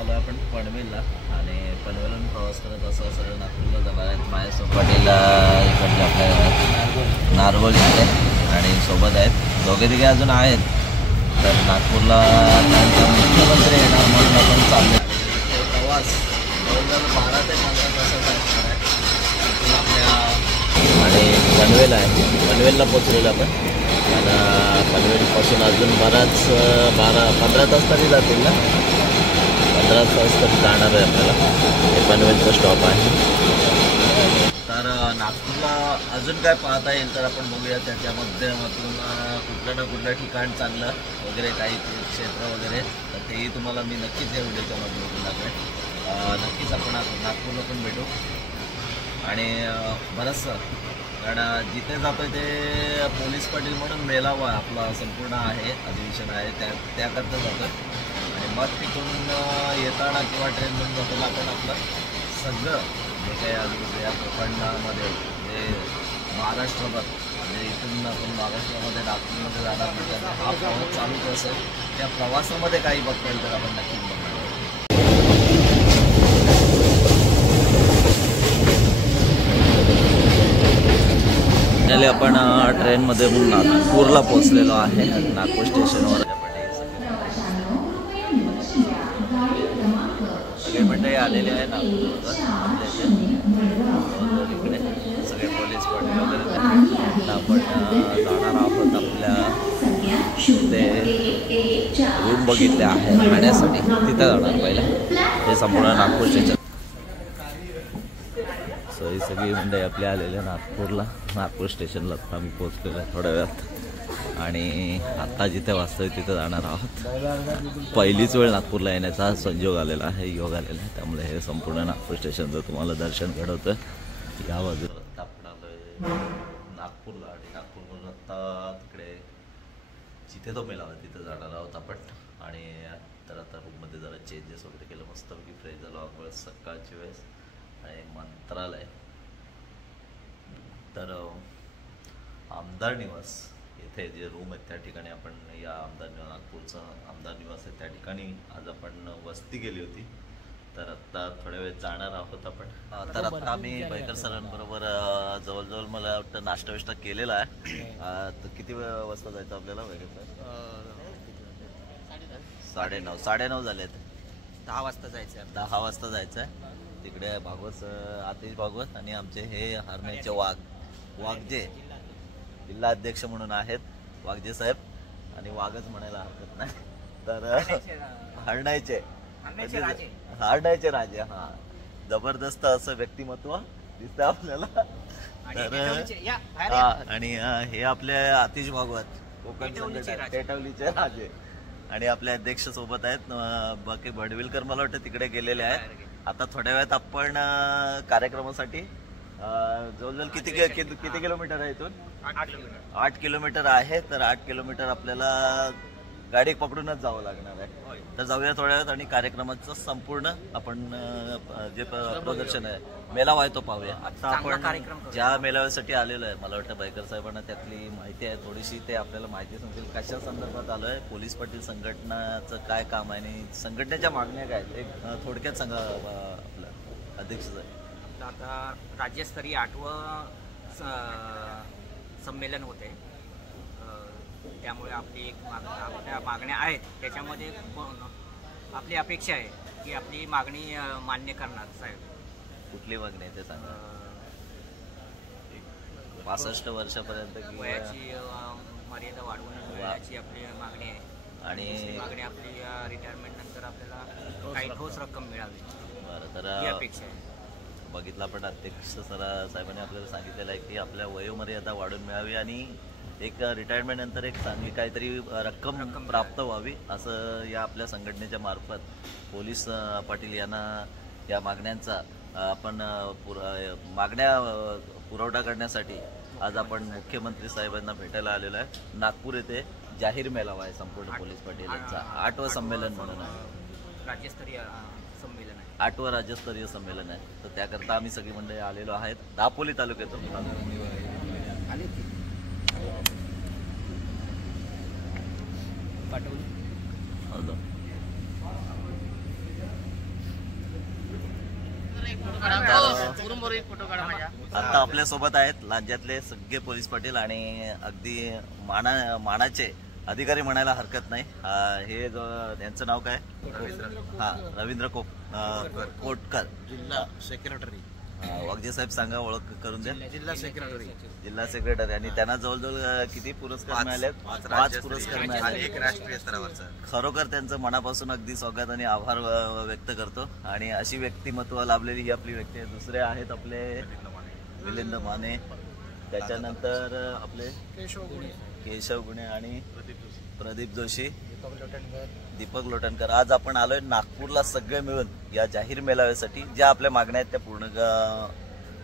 आलो आपण पनवेलला आणि पनवेलहून प्रवास करत असं सगळं नागपूरला जाणार आहेत. माझ्यासोबत पाटीलला इकडचे आपल्या नारगोल इथे आणि सोबत आहेत दोघे तिघे अजून आहेत. तर नागपूरला त्यांचा मुख्यमंत्री येणार म्हणून आपण चाललो. प्रवास जवळजवळ 12 ते 15 तासाचा असणार आहे आपल्या आणि पनवेल आहे. पनवेलला पोचलेलो आपण. आणि पनवेलपासून अजून बराच 12-15 तास तरी जातील ना. 15 तास तरी जाणार आहे आपल्याला. हे पनवेलचा स्टॉप आहे. तर नागपूरला अजून काय पाहता येईल तर आपण बघूया. त्याच्या माध्यमातून कुठलं ना कुठलं ठिकाण चांगलं वगैरे काही क्षेत्र वगैरे तर तेही तुम्हाला मी नक्कीच या व्हिडिओच्या माध्यमातून दाखवेन. नक्कीच आपण नागपूरला पण भेटू आणि बरंचसं कारण जिथे जातो ते पोलीस पाटील म्हणून मेळावा आपला संपूर्ण आहे, अधिवेशन आहे त्याकरता जातो आणि मग तिथून येताना किंवा ट्रेनमधून जाताना आपण आपलं सगळं जे काही अजून या प्रखंडामध्ये जे महाराष्ट्रभर म्हणजे इथून आपण महाराष्ट्रामध्ये नागपूरमध्ये जाणार म्हणजे हा प्रवास चालूच असेल. त्या प्रवासामध्ये काही बघता येईल तर आपण नक्कीच बघणार. आपण ट्रेनमध्ये नागपूरला पोहोचलेलो आहे. नागपूर स्टेशनवर सगळे मंडळी आलेले आहे नागपूरवर. आपल्या इकडे सगळे पोलीस पाटील वगैरे आपण जाणार आहोत. आपल्या ते रूम बघितले आहे राहण्यासाठी तिथं जाणार पहिला. ते संपूर्ण नागपूर स्टेशन ही सगळी मंडळी आपल्या आलेल्या नागपूरला. नागपूर स्टेशनला आम्ही पोहोचलेलो आहे थोड्या वेळात आणि आत्ता जिथे वास्तव्य तिथं जाणार आहोत. पहिलीच वेळ नागपूरला येण्याचा संयोग आलेला आहे, योग आलेला आहे. त्यामुळे हे संपूर्ण नागपूर स्टेशनचं तुम्हाला दर्शन घडवतं. या बाजूला आपण आलोय नागपूरला आणि नागपूरवरून आत्ता तिकडे जिथे तो मेळावा तिथं जाणार आहोत आपण. आणि तर आता रूममध्ये जरा चेंजेस वगैरे केलं, मस्तपैकी फ्रेश झालो. आंघोळ सकाळची वेळेस आणि मंत्रालय तर आमदार निवास इथे जे रूम आहेत त्या ठिकाणी आपण या नागपूरचं आमदार निवास आहे त्या ठिकाणी आज आपण वस्ती केली होती. तर आत्ता थोड्या वेळ जाणार आहोत आपण. तर आत्ता आम्ही बैकर सरांबरोबर जवळजवळ मला वाटतं नाश्ता विष्टा केलेला आहे. तर किती वाजता जायचं आपल्याला बैकर सर? 9:30 झाले आहेत. 10 वाजता जायचं आहे. 10 वाजता जायचं आहे. तिकडे भागवत आतिश भागवत आणि आमचे हे हरण्याचे वाघजे जिल्हा अध्यक्ष म्हणून आहेत वाघजे साहेब. आणि वाघच म्हणायला हरकत नाही. तर हरण्याचे राजे हा जबरदस्त असं व्यक्तिमत्व दिसतं आपल्याला. तर आणि हे आपले आतिश भागवत कोकण टेटवलीचे राजे आणि आपले अध्यक्ष सोबत आहेत बाकी भडविलकर मला वाटतं तिकडे गेलेले आहेत. आता थोड्या वेळात आपण कार्यक्रमासाठी जवळजवळ किती किलोमीटर आहे इथून? 8 किलोमीटर आहे. तर 8 किलोमीटर आपल्याला गाडी पकडूनच जावं लागणार आहे. तर जाऊया थोड्या वेळात आणि कार्यक्रमाचं संपूर्ण आपण जे प्रदर्शन आहे मेळावा आहे तो पाहूया. आता आपण ज्या मेळाव्यासाठी आलेलो आहे मला वाटतं बैकर साहेबांना त्यातली माहिती आहे थोडीशी, ते आपल्याला माहिती सांगतील कशा संदर्भात आलो आहे, पोलीस पाटील संघटनाचं काय काम आहे आणि संघटनेच्या मागण्या काय आहेत एक थोडक्यात सांगा आपलं अध्यक्ष साहेब. आता राज्यस्तरीय 8वं संमेलन होते. त्यामुळे आपल्या मागण्या आहेत. त्याच्यामध्ये आपली अपेक्षा आहे की आपली मागणी मान्य करणार साहेब. कुठली मागणी आहे ते सांगा. 65 वर्षापर्यंत वयाची मर्यादा वाढवून वयाची आपली मागणी आहे. आणि मागणी आपली रिटायरमेंट नंतर आपल्याला काही ठोस रक्कम मिळावी. बरं. तर ही अपेक्षा आहे. बघितलं आपण अध्यक्ष साहेबांनी आपल्याला सांगितलेलं आहे की आपल्या वयोमर्यादा वाढून मिळावी आणि एक रिटायरमेंट नंतर एक चांगली काहीतरी रक्कम प्राप्त व्हावी असं या आपल्या संघटनेच्या मार्फत पोलीस पाटील यांना या मागण्यांचा आपण मागण्या पुरवठा करण्यासाठी आज आपण मुख्यमंत्री साहेबांना भेटायला आलेलो आहे. नागपूर येथे जाहीर मेळावा आहे संपूर्ण पोलीस पाटील यांचा 8वं संमेलन म्हणून आहे. राज्यस्तरीय संमेलन आहे. 8वं राज्यस्तरीय संमेलन आहे. तर त्याकरता आम्ही सगळी मंडळी आलेलो आहेत. दापोली तालुक्यातून आता आपल्या सोबत आहेत राज्यातले सगळे पोलीस पाटील आणि अगदी मानाचे अधिकारी म्हणायला हरकत नाही. हे यांचं नाव काय? रवींद्र कोटकर, जिल्हा सेक्रेटरी. वागजे साहेब सांगा, ओळख करून द्या. जिल्हा सेक्रेटरी. आणि त्यांना जवळजवळ किती पुरस्कार मिळाले? 5 पुरस्कार मिळाले, 1 राष्ट्रीय स्तरावरचा. खरोखर त्यांचं मनापासून अगदी स्वागत आणि आभार व्यक्त करतो. आणि अशी व्यक्तिमत्व लाभलेली ही आपली व्यक्ती. दुसरे आहेत आपले मिलिंद माने, त्याच्यानंतर आपले केशव गुणे आणि प्रदीप जोशी, दीपक लोटणकर. आज आपण आलोय नागपूरला सगळे मिळून या जाहीर मेळाव्यासाठी. ज्या आपल्या मागण्या आहेत त्या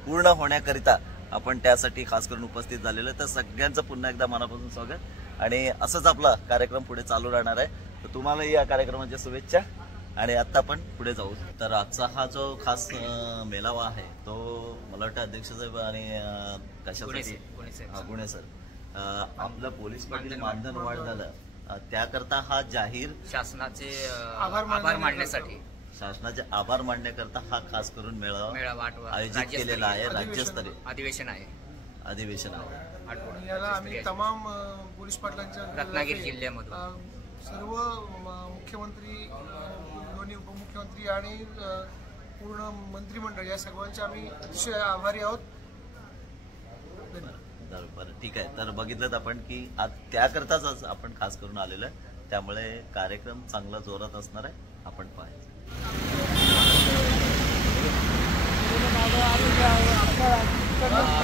पूर्ण होण्याकरिता आपण त्यासाठी खास करून उपस्थित झालेलो आहे. तर सगळ्यांचं पुन्हा एकदा मनापासून स्वागत. आणि असंच आपला कार्यक्रम पुढे चालू राहणार आहे. तर तुम्हालाही या कार्यक्रमाच्या शुभेच्छा. आणि आता आपण पुढे जाऊ. तर आजचा हा जो खास मेळावा आहे तो मला वाटतं अध्यक्ष साहेब आणि कशासाठी? गुणे सर. आपलं पोलीस पाटील मानधन वाढ झालं त्याकरता हा जाहीर शासनाचे आभार मानण्यासाठी, शासनाचे आभार मानण्याकरता हा खास करून मेळावा आयोजित केलेला आहे. राज्यस्तरीय अधिवेशन आहे. याला आम्ही तमाम पोलीस पाटलांच्या रत्नागिरी जिल्ह्यामधून सर्व मुख्यमंत्री, दोन्ही उपमुख्यमंत्री आणि पूर्ण मंत्रिमंडळ या सर्वांचे आम्ही अतिशय आभारी आहोत. बरं, ठीक आहे. तर बघितलं आपण की आज त्याकरताच आज आपण खास करून आलेलो आहे. त्यामुळे कार्यक्रम चांगला जोरात असणार आहे. आपण पाहायचं.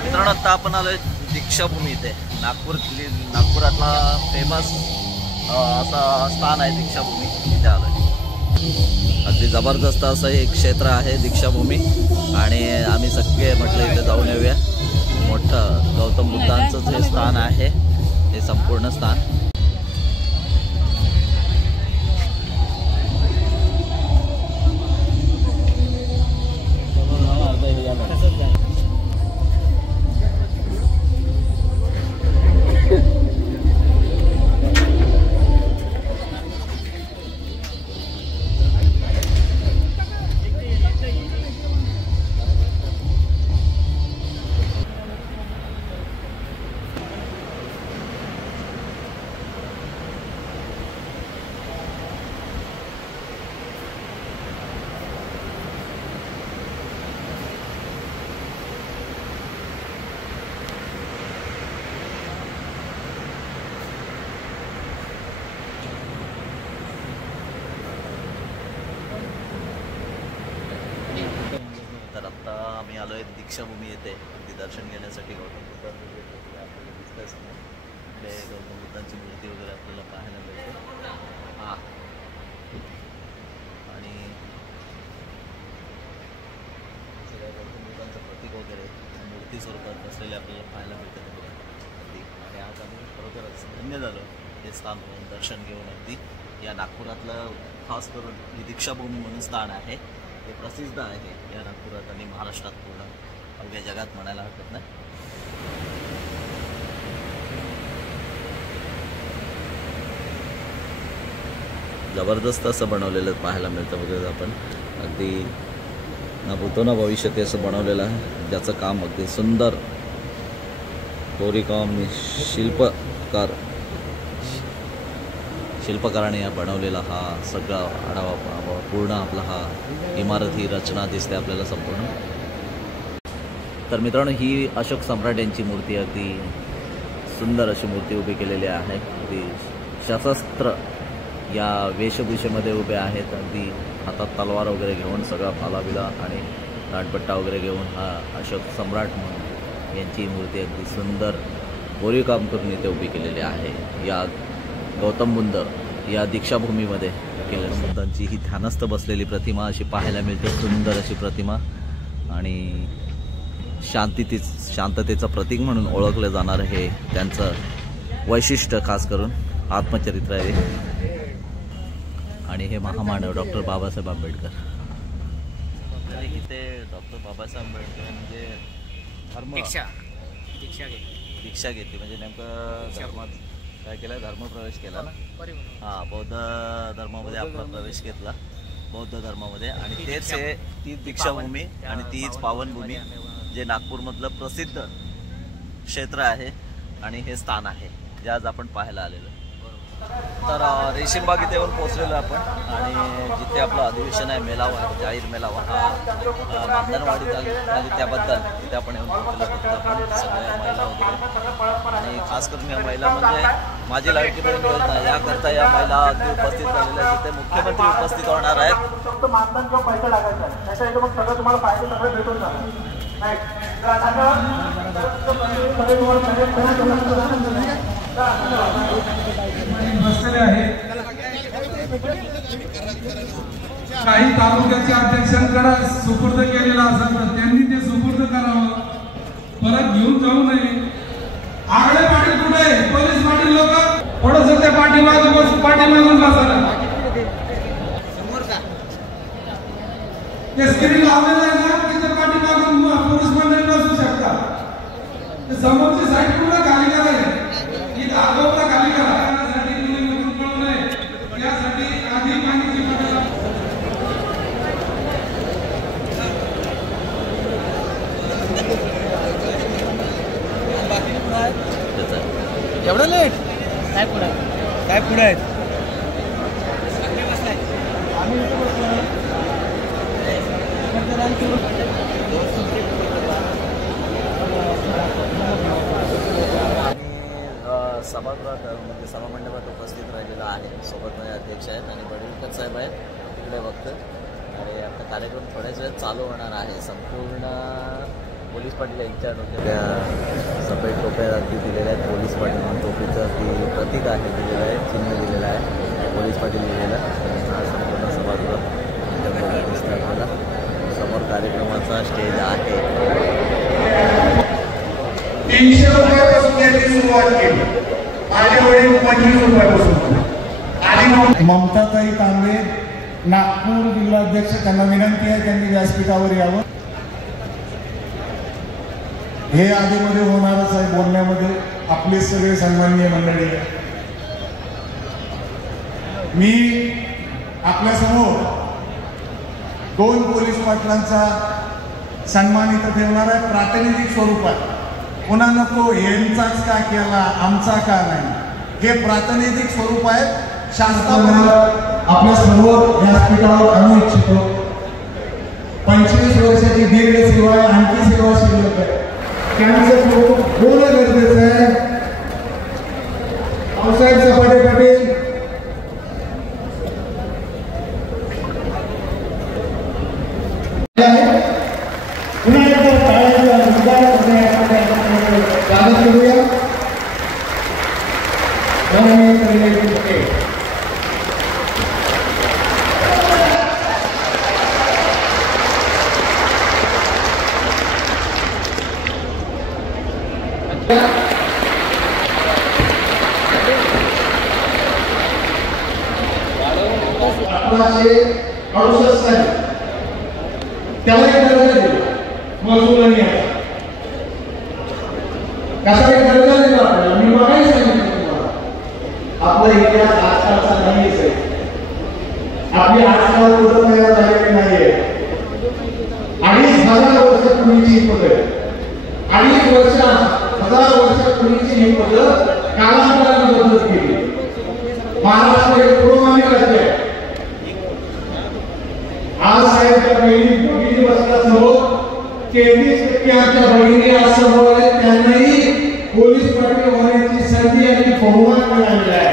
मित्रांनो, आता आपण आलोय दीक्षाभूमी इथे. नागपुरातला फेमस असा स्थान आहे दीक्षाभूमी. इथे आलोय. अगदी जबरदस्त असं एक क्षेत्र आहे दीक्षाभूमी. आणि आम्ही सगळे म्हटलं इथे जाऊन येऊया. मोठं गौतम बुद्धांचं जे स्थान आहे हे संपूर्ण स्थान. तर आता आम्ही आलोय दीक्षाभूमी येथे दर्शन घेण्यासाठी. गौतम बुद्धांचं जे दिसतंय समोर ते गौतम बुद्धांची मूर्ती वगैरे आपल्याला पाहायला मिळते. आणि सगळ्या गौतम बुद्धांचं प्रतीक वगैरे मूर्ती स्वरूपात असलेले आपल्याला पाहायला मिळते. आणि आज आम्ही खरोखरच धन्य झालो हे स्थान दर्शन घेऊन. अगदी या नागपुरातलं खास करून ही दीक्षाभूमी म्हणून स्थान आहे. हे प्रसिद्ध आहे या नागपुरात आणि महाराष्ट्रात, पूर्ण अवघ्या जगात म्हणायला हरकत नाही. जबरदस्त असं बनवलेलं पाहायला मिळतं वगैरे. आपण अगदी ना भूतो ना भविष्य ते असं बनवलेलं आहे, ज्याचं काम अगदी सुंदर कोरीकाम शिल्पकाराने बनवलेला हा सगळा आढावा पूर्ण आपला हा इमारत ही रचना दिसते आपल्याला संपूर्ण. तर मित्रांनो, ही अशोक सम्राट यांची मूर्ती, अगदी सुंदर अशी मूर्ती उभी केलेली आहे. अगदी सशस्त्र या वेशभूषेमध्ये उभे आहेत. अगदी हातात तलवार वगैरे घेऊन, सगळा फालाबिला आणि दांडपट्टा वगैरे घेऊन हा अशोक सम्राट म्हणून यांची मूर्ती अगदी सुंदर कोरीव काम करून इथे उभी केलेली आहे. या गौतम बुद्ध या दीक्षाभूमीमध्ये केलेल्या बुद्धांची ही ध्यानस्थ बसलेली प्रतिमा अशी पाहायला मिळते. सुंदर अशी प्रतिमा आणि शांततेचं प्रतीक म्हणून ओळखलं जाणारं हे त्यांचं वैशिष्ट्य खास करून आत्मचरित्र आहे. आणि हे महामानव डॉक्टर बाबासाहेब आंबेडकर. इथे डॉक्टर बाबासाहेब आंबेडकर म्हणजे दीक्षा घेतली म्हणजे नेमकं धर्मात काय केलं, धर्मप्रवेश केला ना. हां, बौद्ध धर्मामध्ये आपला प्रवेश घेतला बौद्ध धर्मामध्ये, आणि तेच हे ती दीक्षाभूमी आणि तीच पावनभूमी जे नागपूरमधलं प्रसिद्ध क्षेत्र आहे आणि हे स्थान आहे जे आज आपण पाहायला आलेलो. तर रेशीमबाग इथे येऊन पोहोचलेलो आपण, आणि जिथे आपलं अधिवेशन आहे, मेलावा आहे, जाहीर मेलावा हा मानधनवाडी झाली त्याबद्दल तिथे आपण येऊन पोहोचलो. फक्त आपण सगळ्या महिला वगैरे, आणि खास करून या महिला म्हणजे माझी लाडकी बहीण योजना याकरता या महिला अगदी उपस्थित झालेल्या आहेत. तिथे मुख्यमंत्री उपस्थित होणार आहेत. फक्त मानधन किंवा पैसा टाकायचा आहे, त्याच्या मग सगळं तुम्हाला फायदे सगळे भेटून जाणार. बसलेले आहेत. काही तालुक्याच्या अध्यक्षांकडे सुपूर्द केलेला असेल तर त्यांनी ते सुपूर्द करावं, परत घेऊन जाऊ नये. आगळे पाटील कुठे, पोलीस पाटील लोक थोडस त्या पाठीमागून बसा. ते स्क्रीन लावलेलं आहे ना, की त्या पाठीमागून पोलीस मंडळी बसू शकतात. समोरची साईड पूर्ण खाली करायची, ही आगोपला खाली करा. त्यासाठी तुम्ही मधून पळू नये, त्यासाठी आधी पाणीची एवढं लेट काय पुढे आहेत. सभागृहात म्हणजे सभामंडपात उपस्थित राहिलेला आहे. सोबत माझे अध्यक्ष आहेत आणि बडीलकर साहेब आहेत तिकडे बघतो. आणि आता कार्यक्रम थोड्याच वेळात चालू होणार आहे. संपूर्ण पोलीस पाटील यांच्या डोक्यात सफेद टोप्या अगदी दिलेल्या आहेत. पोलीस पाटील म्हणून टोपीचं ती प्रतीक आहे दिलेलं आहे, चिन्ह दिलेलं आहे, पोलीस पाटील लिहिलेलं. हा संपूर्ण सभागृह दिसतं आपल्याला. समोर कार्यक्रमाचा स्टेज आहे. 300 रुपयापासून त्यांनी सुरुवात केली. माझ्या वडील 25 रुपयापासून. आणि ममताताई तांबे नागपूर जिल्हाध्यक्ष, त्यांना विनंती आहे त्यांनी व्यासपीठावर यावं. हे आधीमध्ये होणारच आहे. बोलण्यामध्ये आपले सगळे सन्माननीय मंडळी, मी आपल्यासमोर 2 पोलीस पाटलांचा सन्मान इथं ठेवणार आहे प्रातिनिधिक स्वरूपात. पुन्हा नको यांचाच का केला आमचा का नाही, हे प्रातिनिधिक स्वरूप आहे. शासनाला आपल्या समोर व्यासपीठावर आणू इच्छितो. 25 वर्षाची दीर्घ सेवा, आणखी सेवा शिल्लक आहे. त्यांचं बोलणं गरजेचं आहे. पावसाळ्यात सपाटे पाटील पुन्हा एकदा टाळ्याचा स्वागत करूया. त्याला एक दर्जा दिला महसूल कसा एक दर्जा दिला आपल्याला. मी मागायला सांगितलं तुम्हाला, आपला इतिहास आजकालचा नाहीच आहे. आपली आजकाल कुठं तयार झालेली नाहीये. 2,500 वर्ष पूर्वीची ही पदं, 2,500 वर्ष 1000 वर्ष पूर्वीची ही पदं कालांतराने बदलत गेली. महाराष्ट्र हे पुरोगामी राज्य आहे. आज साहेब त्या बहिणी बसल्यासमोर 33% आमच्या बहिणी आज समोर आहेत. त्यांनाही पोलीस पाटील होण्याची संधी आणि बहुमान मिळालेला आहे.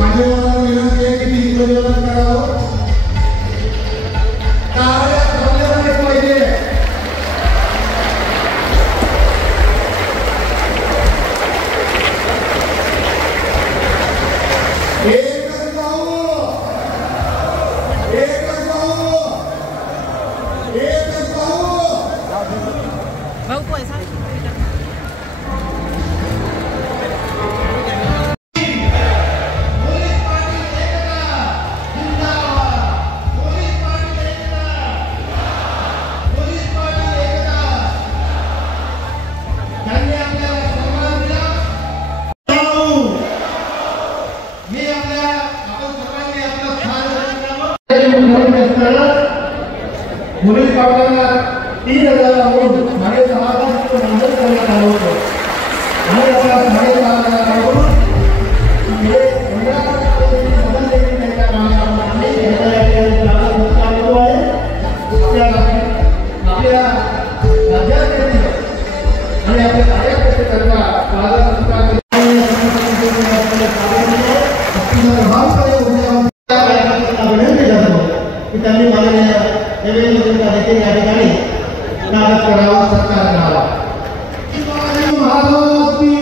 माझ्या विनंती आहे की इंग्रजांना करावं, पाहिजे. एकच भाऊ. पोलीस पाटलांना 3,000 वरून 6,500 मंजूर करण्यात आलं होतं आणि आता 6,500 वरून बदल देखील त्यांच्या कामाप्रमाणे आपल्या राज्यात आणि आपल्या कार्यकर्त्यांना विनंती करतो की त्यांनी माननीय देवेंद्र देखील या ठिकाणी स्वागत करावा सत्कार करावा। शिवाजी महाराज की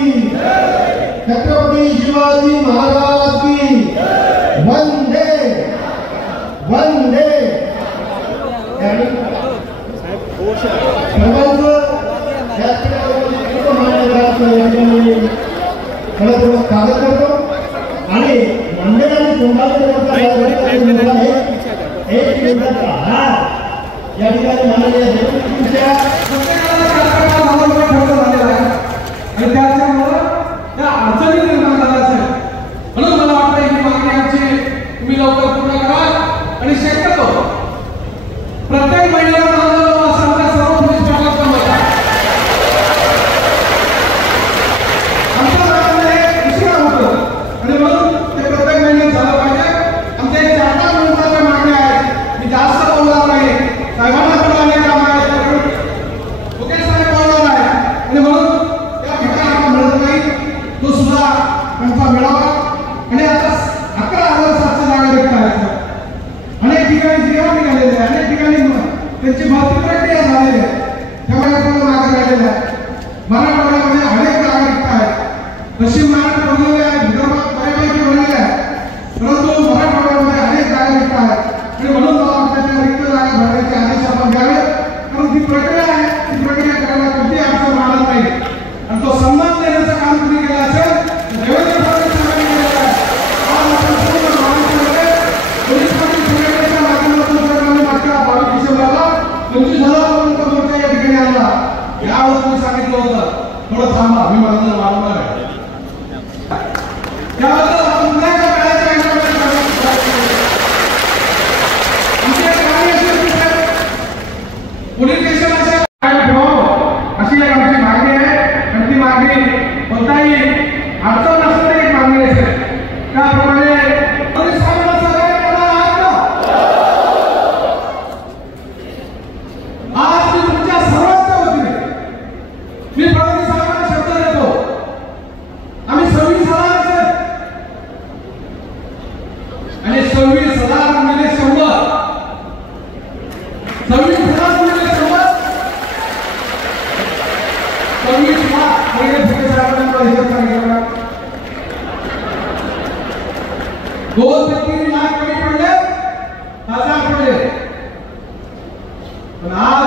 छत्रपती शिवाजी महाराज की वंदे वंदे। स्वागत करतो आणि मंदिर आणि कुंभारचा एक मिनिटाचा हार या ठिकाणी माननीय देवेंद्रजींच्या आणि त्याच्यामुळं त्या अडचणी निर्माण झाल्या असेल म्हणून मला वाटतं ही मागणी आमची तुम्ही लवकर पूर्ण कराल आणि शक्यतो प्रत्येक महिन्याला आमच्या सर्व पोलीस पाटलांचा मत आमच्या भागामध्ये उशिरा होतं आणि म्हणून ते प्रत्येक महिन्यात झालं पाहिजे। आमच्या एक 4-5 मिनिटाच्या मागण्या आहेत, मी जास्त बोलणार नाही, साहेबांना बोलवणे काम आहे, मुकेश साहेब बोलणार आहे आणि म्हणून त्या ठिकाणी मिळत नाही तो सुद्धा त्यांचा मिळावा। आणि आता 11,700 जागा रिक्त आहेत, अनेक ठिकाणी जिल्हा निघालेले आहे, अनेक ठिकाणी त्यांची भरती प्रक्रिया झालेली आहे, त्यामुळे आपण मागे राहिलेले आहे। मराठवाड्यामध्ये अनेक जागा रिक्त आहेत, पश्चिम महाराष्ट्र भरलेले आहे, विदर्भात बऱ्यापैकी भरलेले आहे, परंतु मराठवाड्यामध्ये अनेक जागा रिक्त आहेत आणि म्हणून मला वाटतं त्या रिक्त जागा भरण्याचे आदेश आपण द्यावे, कारण ती प्रक्रिया आहे, ती प्रक्रिया करायला कोणतीही अडचण राहणार नाही आणि तो सन्मान देण्याचं काम तुम्ही केलं असेल देवेंद्र फडणवीस साहेबांनी केलेलं आहे। आज आपण पूर्ण महाराष्ट्रामध्ये पोलीस पाटील संघटनेच्या माध्यमातून सरकारने मागच्या 22 डिसेंबरला 25,000 पर्यंत मोर्चा या ठिकाणी आणला। यावेळेस तुम्ही सांगितलं होतं थोडं थांबा, मी माझं वाढवणार आहे, त्याबद्दल आपण पुन्हा एकदा वेळाच्या पोलीस स्टेशन असेल अशी एक आमची मागणी आहे आणि ती मागणी कोणताही अडचण नसणारी एक मागणी असेल। त्याप्रमाणे पोलीस साहेबांना सहकार्य करणार आहात का? आज मी तुमच्या सर्वांच्या वतीने मी फडणवीस साहेबांना शब्द देतो, आम्ही 26,000 असेल आणि 26,000 गुणिले 100 26,000 गुणिले 100 26 लाख पहिले फुटे साहेबांना हिशोब सांगितला 2 ते 3 लाख कमी पडले, 1000 पडले, पण आज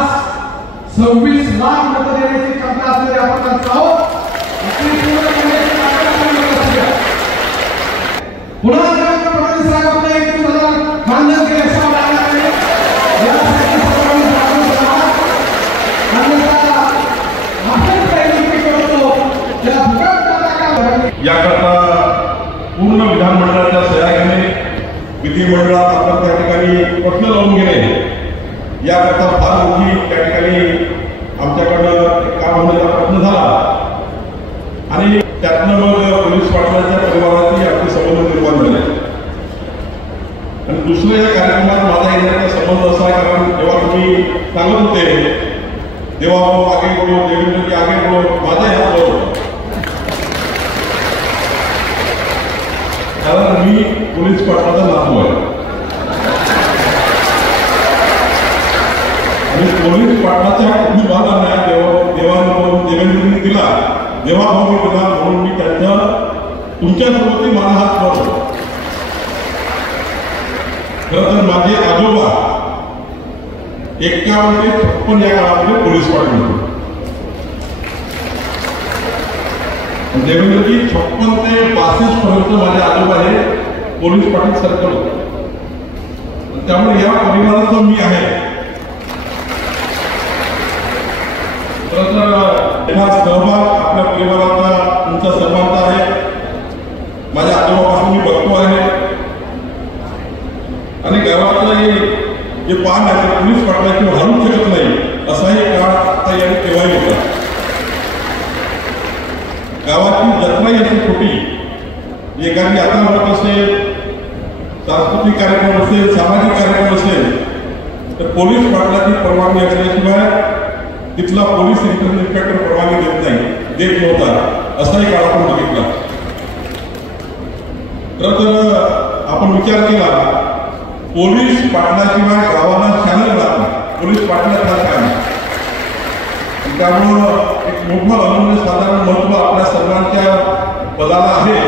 26 लाख मत देण्याची क्षमता असलेले आपण आहोत। पुन्हा फडणवीस साहेबांना 21,000 मानधन केले याकरता पूर्ण विधानमंडळाच्या सहकार्याने विधिमंडळात आपण त्या ठिकाणी प्रश्न लावून घेणे याकरता फार मोठी त्या ठिकाणी आमच्याकडनं काम होण्याचा प्रयत्न झाला आणि त्यातनं मग पोलीस पाटलांच्या परिवाराची आपले संबंध निर्माण झाले। आणि दुसरं या कार्यक्रमात माझा येण्याचा संबंध असा आहे, कारण जेव्हा तुम्ही सांगत होते तेव्हा आगे बोलो देवेंद्रजी आगे बोलो, माझा ह्या बरोबर, कारण मी पोलीस पाटलाचा नातू आहे आणि पोलीस पाटलाच्या कुटुंबाला न्याय देवानं देवेंद्रजींनी दिला, देवाभाऊ मी दिला, म्हणून मी त्यांचं तुमच्यासोबतही माझा हात पडतो। खरं तर माझे आजोबा 51 ते 56 या काळामध्ये पोलीस पाटील होते, देवेंद्रजी 56 ते 62 पर्यंत माझे आजोबा हे पोलीस पाटील सर्कल होते, त्यामुळे या परिवाराचा मी आहे। सहभाग आपल्या परिवाराचा तुमचा सर्वांचा आहे, माझ्या आजोबापासून मी बघतो आहे आणि गावातलं जे पान आहे पोलीस पाटलाची हळू गावाची जत्राही असेल छोटी, एखादी यात्रा होत असेल, सांस्कृतिक कार्यक्रम असेल, सामाजिक कार्यक्रम असेल, तर पोलीस पाटलाची परवानगी असल्याशिवाय तिथला पोलीस इन्स्पेक्टर परवानगी देत नाही, देत नव्हता, असाही काळ आपण बघितला. तर आपण विचार केला, पोलीस पाटलाशिवाय गावाला चॅनल राहत नाही, पोलीस पाटलाचा काय. त्यामुळं एक मोठं अनन्यसाधारण महत्व आपल्या सर्वांच्या पदाला आहे.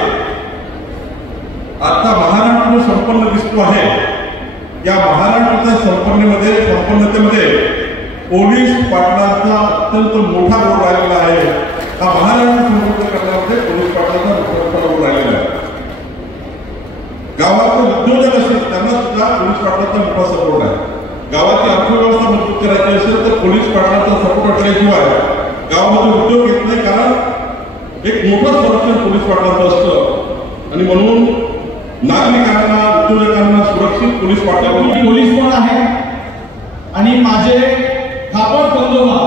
आता महाराष्ट्र संपन्न दिसतो आहे, या महाराष्ट्राच्या संपन्नतेमध्ये पोलीस पाटलाचा अत्यंत मोठा रोल राहिलेला आहे. हा महाराष्ट्र संपन्न करण्यामध्ये पोलीस पाटलाचा मोठा रोल राहिलेला आहे. गावाचे उद्योजक असेल त्यांना सुद्धा पोलीस पाटलाचा मोठा सपोर्ट आहे. गावाची अर्थव्यवस्था मजबूत करायची असेल तर पोलीस पाटलाचा सपोर्ट असल्याशिवाय गावामध्ये उद्योग येत नाही, कारण एक मोठं संरक्षण पोलीस पाटलाचं असतं. आणि म्हणून नागरिकांना, उद्योजकांना सुरक्षित पोलीस पाटला पोलीस पण आहे. आणि माझे थापड बंधोबा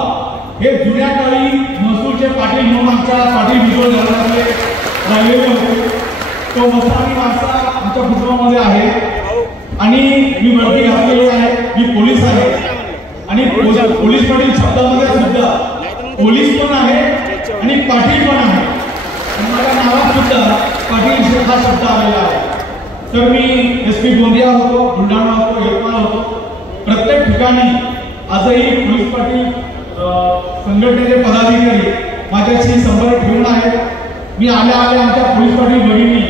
हे जुन्या काळी महसूलचे पाटील म्हणून आमच्या पाटील विजय जगनाथले राहिलेले होते. तो मसानी वारसा आमच्या कुटुंबामध्ये आहे आणि मी वर्दी घातलेली आहे, मी पोलीस आहे. आणि पोलीस पाटील शब्दामध्ये सुद्धा पोलीस पण आहे आणि पाटील पण आहे. आणि माझ्या नावात सुद्धा पाटील हा शब्द आलेला आहे. तर मी SP गोंदिया होतो, बुलढाणा होतो, यवतमाळ होतो, प्रत्येक ठिकाणी आजही पोलीस पाटील संघटनेचे पदाधिकारी माझ्याशी संपर्क ठेवून आहेत. मी आल्या आमच्या पोलीस पाटील भगिनी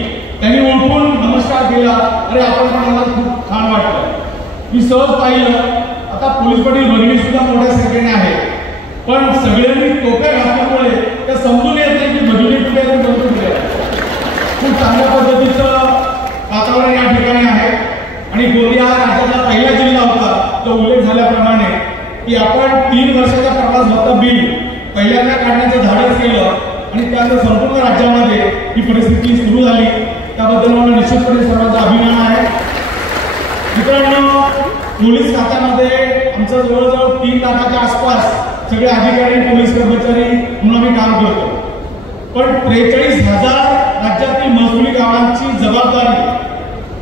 त्यांनी ओळखून नमस्कार केला, अरे आपण मला खूप छान वाटलं. मी सहज पाहिलं, आता पोलीस पाटील भगिनी सुद्धा मोठ्या संख्येने आहे, पण सगळ्यांनी टोप्या घातल्यामुळे ते समजून येत नाही की भगिनी कुठे आणि बंधू कुठे. खूप चांगल्या पद्धतीचं वातावरण या ठिकाणी आहे. आणि गोंदिया हा राज्याचा पहिला जिल्हा होता, तो उल्लेख झाल्याप्रमाणे की आपण 3 वर्षाचा प्रवास भत्ता बिल पहिल्यांदा काढण्याचं धाडस केलं आणि त्यानंतर संपूर्ण राज्यामध्ये ही परिस्थिती सुरू झाली. त्याबद्दल मला निश्चितपणे सर्वांचा अभिमान आहे. मित्रांनो, पोलीस खात्यामध्ये आमचं जवळजवळ 3 लाखाच्या आसपास सगळे अधिकारी, पोलीस कर्मचारी म्हणून आम्ही काम करतो. पण 43,000 राज्यातील महसुली गावांची जबाबदारी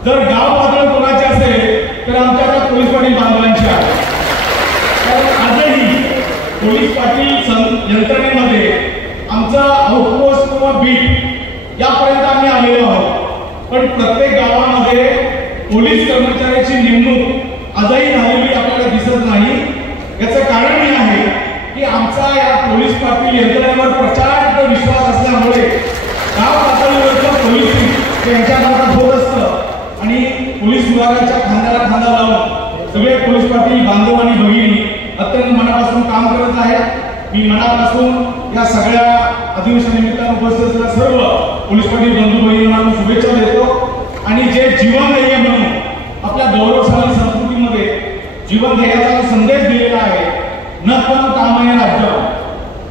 जर गाव पातळीवर कोणाची असेल तर आमच्या त्या पोलीस पाटील बांधवांची आहे. कारण आजही पोलीस पाटील यंत्रणेमध्ये आमचा आउटपोस्ट किंवा बीट यापर्यंत आम्ही आलेलो आहोत. पण प्रत्येक गावामध्ये पोलीस कर्मचाऱ्याची नेमणूक आजही झालेली आपल्याला दिसत नाही. याचं कारण हे आहे की आमचा या पोलीस पाटील यंत्रणेवर प्रचंड विश्वास असल्यामुळे गाव पातळीवरचं पोलिसिंग यांच्या हातात होत असतं आणि पोलीस विभागाच्या खांद्याला खांदा लावून सगळे पोलीस पाटील बांधव आणि भगिनी अत्यंत मनापासून काम करत आहेत. मी मनापासून या सगळ्या अधिवेशनानिमित्तानं उपस्थित असलेल्या सर्व पोलीस पाटील बंधू भगिनींना शुभेच्छा देतो. आणि जे जीवन ध्येय म्हणून आपल्या गौरवशाली संस्कृतीमध्ये जीवन ध्येयाचा संदेश दिलेला आहे, न पण कामय राज्य,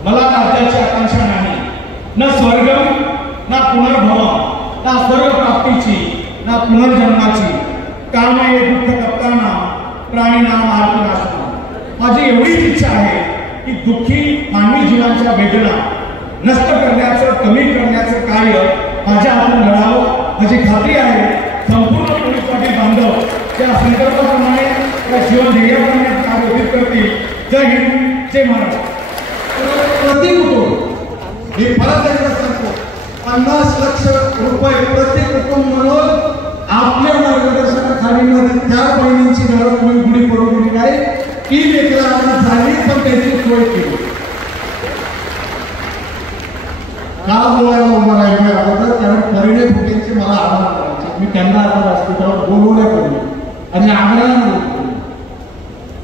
मला राज्याची आकांक्षा नाही, न स्वर्ग ना पुनर्भव, ना स्वर्ग प्राप्तीची ना पुनर्जन्माची, कामय दुःख करताना प्राणी नाम आरती नाशना. माझी एवढीच इच्छा आहे की दुःखी मानवी जीवांच्या वेदना नष्ट करण्याचं, कमी करण्याचं कार्य माझ्या हातून घडावं. माझी खात्री आहे संपूर्ण पोलीस पाटील बांधव त्या संकल्पाप्रमाणे त्या जीवन ध्येयाप्रमाणे कार्य करतील. जय हिंद, जय महाराष्ट्र. प्रति कुटुंब हे परत एकदा सांगतो, 50 लाख रुपये प्रति कुटुंब म्हणून आपल्या मार्गदर्शनाखाली त्या बहिणींची घरं तुम्ही गुढी पडू दिली नाही. ती लेकरं झाली पण त्याची सोय केली. का बोलायला उभं राहिलं अगोदर, कारण परिणय फुटेंची मला आभार करायचे. मी त्यांना आता व्यासपीठावर बोलवण्यापूर्वी आणि आग्रहाने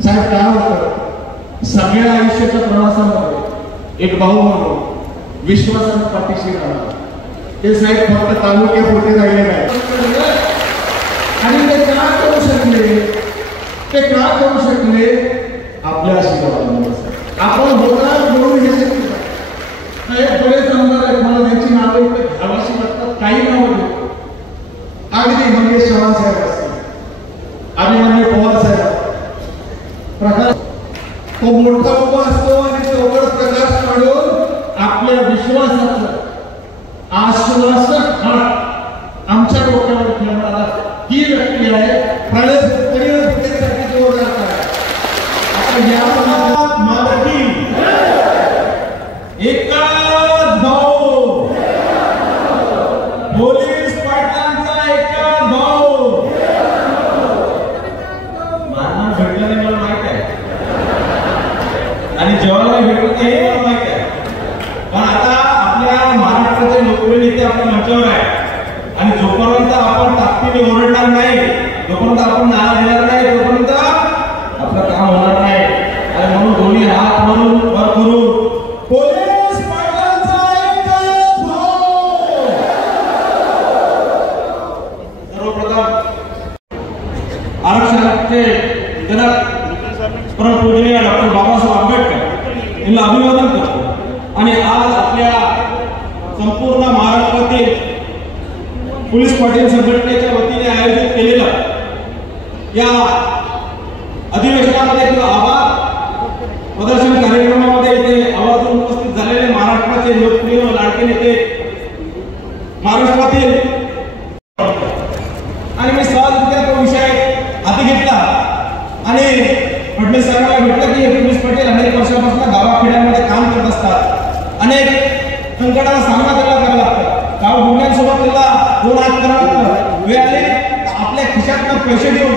साहेब काय होतं, सगळ्या आयुष्याच्या प्रवासामध्ये एक भाऊ म्हणून विश्वासाने पाठीशी राहणार. ते साहेब फक्त तालुक्यापुरते राहिले नाही. आणि ते का करू शकले, ते का करू शकले, आपल्या आशीर्वादामुळे. आपण होणार म्हणून हे शक्य बरेच आमदार आहेत, मला त्यांची नावं घ्यावाशी वाटतात, काही नावं घेतो. अगदी मंगेश चव्हाण साहेब असतील, अभिमन्यू पवार साहेब, प्रकाश तो मोठा उभा असतो आणि चौकड प्रकाश काढून आपल्या विश्वासाचं सगळे नेते आपल्या मंचावर आहे आणि जोपर्यंत आपण ताकदीने ओरडणार नाही, जोपर्यंत आपण नारा देणार नाही, तोपर्यंत आपलं काम होणार नाही. आणि म्हणून दोन्ही हात म्हणून वर करून पोलीस पाटलांचा एकच भाऊ. सर्वप्रथम आरक्षणाचे जनक परमपूजनीय डॉक्टर बाबासाहेब आंबेडकर यांना अभिवादन करतो. आणि आज आपल्या संपूर्ण महाराष्ट्रातील पोलीस पाटील संघटनेच्या वतीने आयोजित केलेलं या अधिवेशनामध्ये किंवा आवाज प्रदर्शन कार्यक्रमामध्ये इथे आवाजून उपस्थित झालेले महाराष्ट्राचे लोकप्रिय लाडके नेते महाराष्ट्रातील, आणि मी सहजरित्या तो विषय हाती घेतला आणि फडणवीस साहेबांना भेटलं की पोलीस पाटील अनेक वर्षापासून गावाखेड्यांमध्ये काम करत असतात, अनेक संकटाला सामना करावा लागतो, गाव गुन्ह्यांसोबत त्याला दोन हात करावा लागतं, वेळ आले आपल्या खिशातनं पैसे देऊन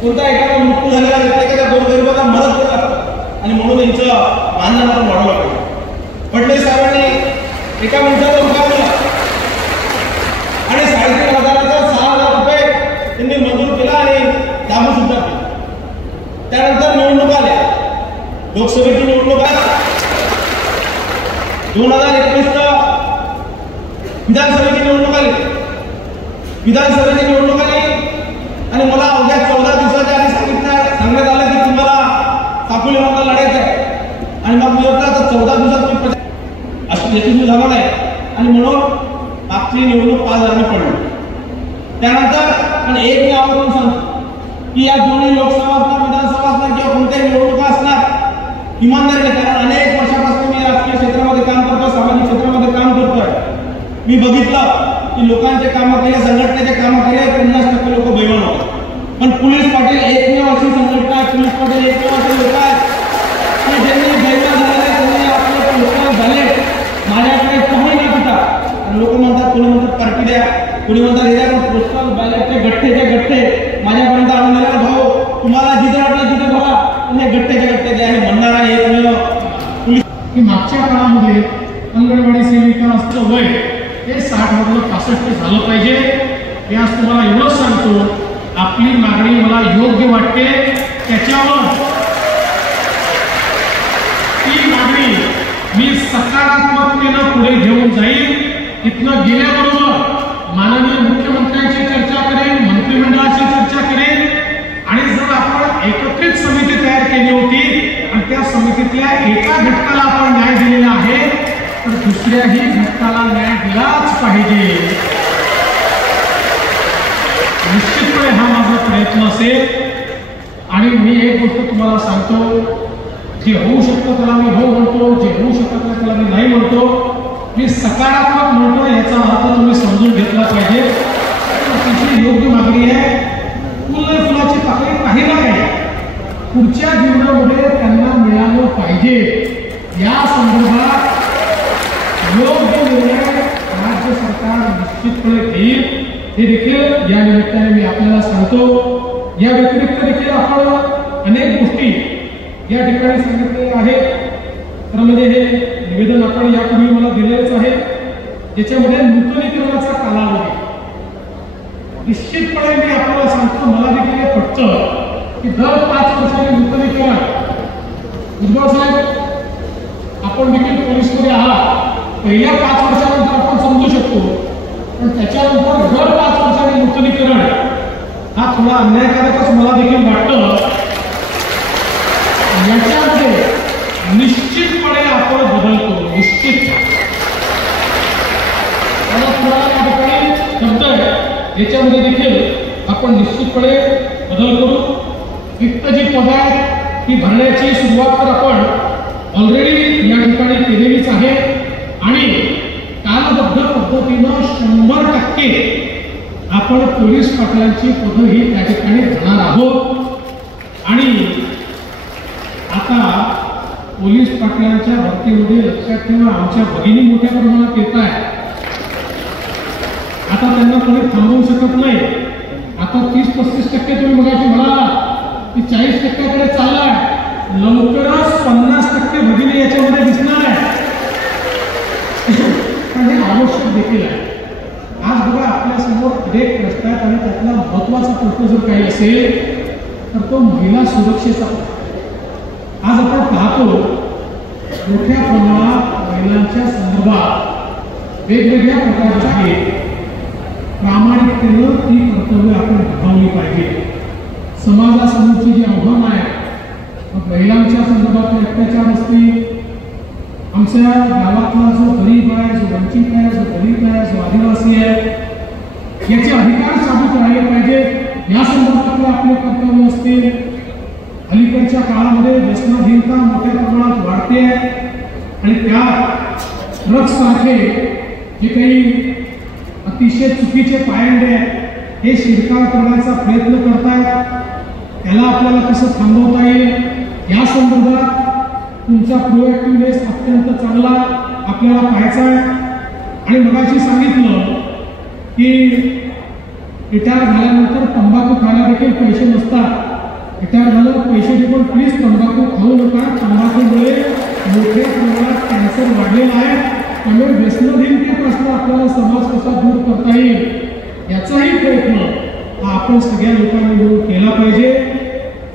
कोणता एखादा मृत्यू झालेला व्यक्ती एखाद्या गोरगरिबाला मदत करू लागतं आणि म्हणून यांचं मानधन आपण वाढवलं पाहिजे. फडणवीस साहेबांनी एका मिनिटाचं उठावलं आणि 3,500 6,000 रुपये त्यांनी मंजूर केला आणि दाबू सुद्धा केला. त्यानंतर निवडणूक आल्या, लोकसभेची निवडणूक आली, 2019 विधानसभेची निवडणूक आली. विधानसभेची निवडणूक आली आणि मला अवघ्या 14 दिवसाच्या आधी सांगण्यात आलं की तुम्हाला साकोलीमध्ये लढायचं आहे. आणि मग मी म्हटलं तर 14 दिवसात मी अशी यशस्वी झाला नाही आणि म्हणून मागची निवडणूक 5,000 पडली. त्यानंतर आणि एक मी आवडून सांगतो की या दोन्ही लोकसभा असणार, विधानसभा असणार किंवा कोणत्याही निवडणुका असणार इमानदारीने, कारण अनेक वर्षापासून मी राजकीय क्षेत्रामध्ये काम करतोय, सामाजिक क्षेत्रामध्ये काम करतोय. मी बघितलं की लोकांचे कामं केले, संघटनेचे कामं केले, 50% लोक बेईमान होतात. पण पोलीस पाटील एकमेव अशी संघटना आहे, पोलीस पाटील एकमेव असे लोक आहेत की ज्यांनी बेईमान झाले, त्यांनी आपले लोक झाले माझ्याकडे काही न पिता. लोक म्हणतात, कोणी म्हणतात पार्टी द्या, कोणी म्हणतात हे पोस्टल बॅलेटचे गठ्ठे माझ्यापर्यंत आणून दिला, भाऊ तुम्हाला जिथे वाटलं तिथे बघा, म्हणजे गठ्ठे द्या हे म्हणणारा एकमेव पोलीस. की मागच्या काळामध्ये अंगणवाडी सेविका असतं वय हे 60 मधलं 65 झालं पाहिजे. मी आज तुम्हाला एवढंच सांगतो, आपली मागणी मला योग्य वाटते, त्याच्यावर ती मागणी मी सकारात्मकतेनं पुढे घेऊन जाईल. इथनं गेल्याबरोबर माननीय मुख्यमंत्र्यांची चर्चा करेन, मंत्रिमंडळाची चर्चा करेन आणि जर आपण एकत्रित समिती तयार केली होती आणि त्या समितीतल्या एका घटकाला आपण न्याय दिलेला आहे तर दुसऱ्याही घटकाला न्याय दिलाच पाहिजे. निश्चितपणे हा माझा प्रयत्न असेल. आणि मी एक गोष्ट तुम्हाला सांगतो, जे होऊ शकतं त्याला मी हो म्हणतो, जे होऊ शकत नाही त्याला मी नाही म्हणतो. मी सकारात्मक म्हणतो याचा अर्थ तुम्ही समजून घेतला पाहिजे. तिची योग्य मागणी आहे. फुलाची पाकळी काही नाही, पुढच्या जीवनामध्ये त्यांना मिळालं पाहिजे. या संदर्भात योग्य निर्णय राज्य सरकार निश्चितपणे घेईल, हे देखील या निमित्ताने मी आपल्याला सांगतो. या व्यतिरिक्त देखील आपण अनेक गोष्टी या ठिकाणी सांगितलेल्या आहेत. तर म्हणजे हे निवेदन आपण यापूर्वी मला दिलेलंच आहे, ज्याच्यामध्ये नूतनीकरणाचा कालावधी निश्चितपणे मी आपल्याला सांगतो. मला देखील हे पटतं की दर 5 वर्षांनी नूतनीकरण. उद्धव साहेब आपण देखील पोलीसमध्ये आहात, पहिल्या 5 वर्षानंतर आपण समजू शकतो, पण त्याच्यानंतर दर 5 वर्षांनी नूतनीकरण हा थोडा अन्यायकारकच मला देखील वाटतं. याच्यामध्ये निश्चितपणे आपण बदलतो, निश्चित. शब्द आहे याच्यामध्ये देखील आपण निश्चितपणे बदल करू. रिक्त जी पदं आहेत ती भरण्याची सुरुवात तर आपण ऑलरेडी या ठिकाणी केलेलीच आहे आणि कालबद्ध पद्धतीनं 100% आपण पोलीस पाटलांची पदं ही त्या ठिकाणी भरणार आहोत. आणि आता पोलीस पाटलांच्या भरतीमध्ये लक्षात ठेवा, आमच्या भगिनी मोठ्या प्रमाणात येत आहेत. आता त्यांना कोणी थांबवू शकत नाही. आता 30-35% तुम्ही मगाशी म्हणाला की 40%कडे चाललाय. लवकरच 50% भगिनी याच्यामध्ये दिसणार आहे. आवश्यक देखील आहे. आज बघा आपल्यासमोर अनेक प्रश्न आहेत आणि त्यातला महत्त्वाचा प्रश्न जर काही असेल तर तो महिला सुरक्षेचा. आज आपण पाहतो मोठ्या प्रमाणात महिलांच्या संदर्भात वेगवेगळ्या प्रकारची प्रामाणिकतेनं ती कर्तव्य आपण निभावली पाहिजे. समाजासमोरची जी आव्हानं आहेत, मग महिलांच्या संदर्भात अत्याचार असतील, आमच्या गावातला जो गरीब आहे, जो वंचित आहे, जो दलित आहे, जो आदिवासी आहे, याचे अधिकार साबित राहिले पाहिजे, या संदर्भातले आपले कर्तव्य असतील. अलीकडच्या काळामध्ये व्यसनाधीनता मोठ्या प्रमाणात वाढते आहे आणि त्या ड्रग्ससारखे जे काही अतिशय चुकीचे पायंडे आहेत हे शिरकाव करण्याचा प्रयत्न करतायत. त्याला आपल्याला कसं थांबवता येईल या संदर्भात तुमचा प्रोएक्टिव्हनेस अत्यंत चांगला आपल्याला पाहायचा आहे. आणि मगाशी सांगितलं की रिटायर झाल्यानंतर तंबाखू खायला देखील पैसे नसतात. रिटायर झाल्यावर पैसे देऊन प्लीज तंबाखू खाऊ नका. तंबाखूमुळे मोठ्या प्रमाणात कॅन्सर वाढलेला आहे. त्यामुळे व्यसनाधीनतेपासून आपल्याला समाज कसा दूर करता येईल याचाही प्रयत्न हा आपण सगळ्या लोकांनी मिळून केला पाहिजे.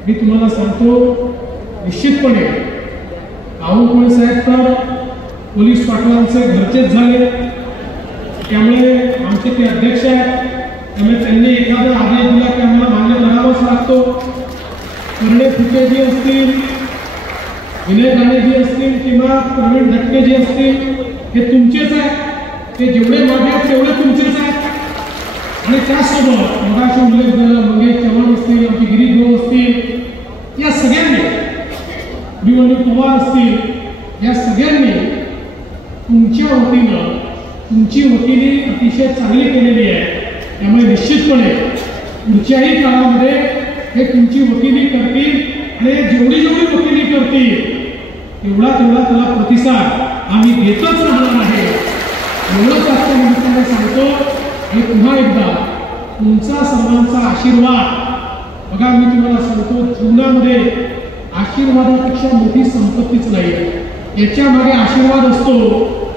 मी तुम्हाला सांगतो निश्चितपणे बावनकुळे साहेब तर पोलीस पाटलांचे घरचेच झाले, त्यामुळे आमचे ते अध्यक्ष आहेत. त्यामुळे त्यांनी एखादा आदेश दिला की आम्हाला मान्य करावाच लागतो. कर्णे फुटेजी असतील, विनय दानेजी असतील किंवा प्रवीण धटकेजी असतील, हे तुमचेच आहेत. ते जेवढे मागे आहेत तेवढे तुमचेच आहेत. आणि त्याचसोबत मगाशी उल्लेख झाला मंगेश चव्हाण असतील, आमचे गिरीश भाऊ असतील, या सगळ्यांनी, अभिमन्यू पवार असतील, या सगळ्यांनी तुमच्या वतीनं तुमची वकिली अतिशय चांगली केलेली आहे. त्यामुळे निश्चितपणे पुढच्याही काळामध्ये हे तुमची वकिली करतील आणि जेवढी जेवढी वकिली करतील तेवढा त्याला प्रतिसाद आम्ही देतच राहणार आहे. एवढंच आजच्या निमित्ताने सांगतो. आणि पुन्हा एकदा तुमचा सर्वांचा आशीर्वाद. बघा मी तुम्हाला सांगतो, जीवनामध्ये आशीर्वादापेक्षा मोठी संपत्तीच नाही. याच्या मागे आशीर्वाद असतो,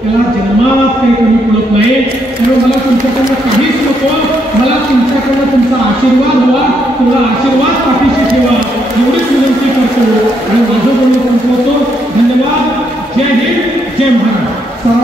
त्याला जन्मात काही कमी पडत नाही. त्यामुळे मला तुमच्याकडनं काहीच नको, मला तुमच्याकडनं तुमचा आशीर्वाद हवा. तुमचा आशीर्वाद पाठीशी ठेवा एवढीच विनंती करतो आणि माझं बोलणं संपवतो. धन्यवाद. जय हिंद, जय महाराष्ट्र.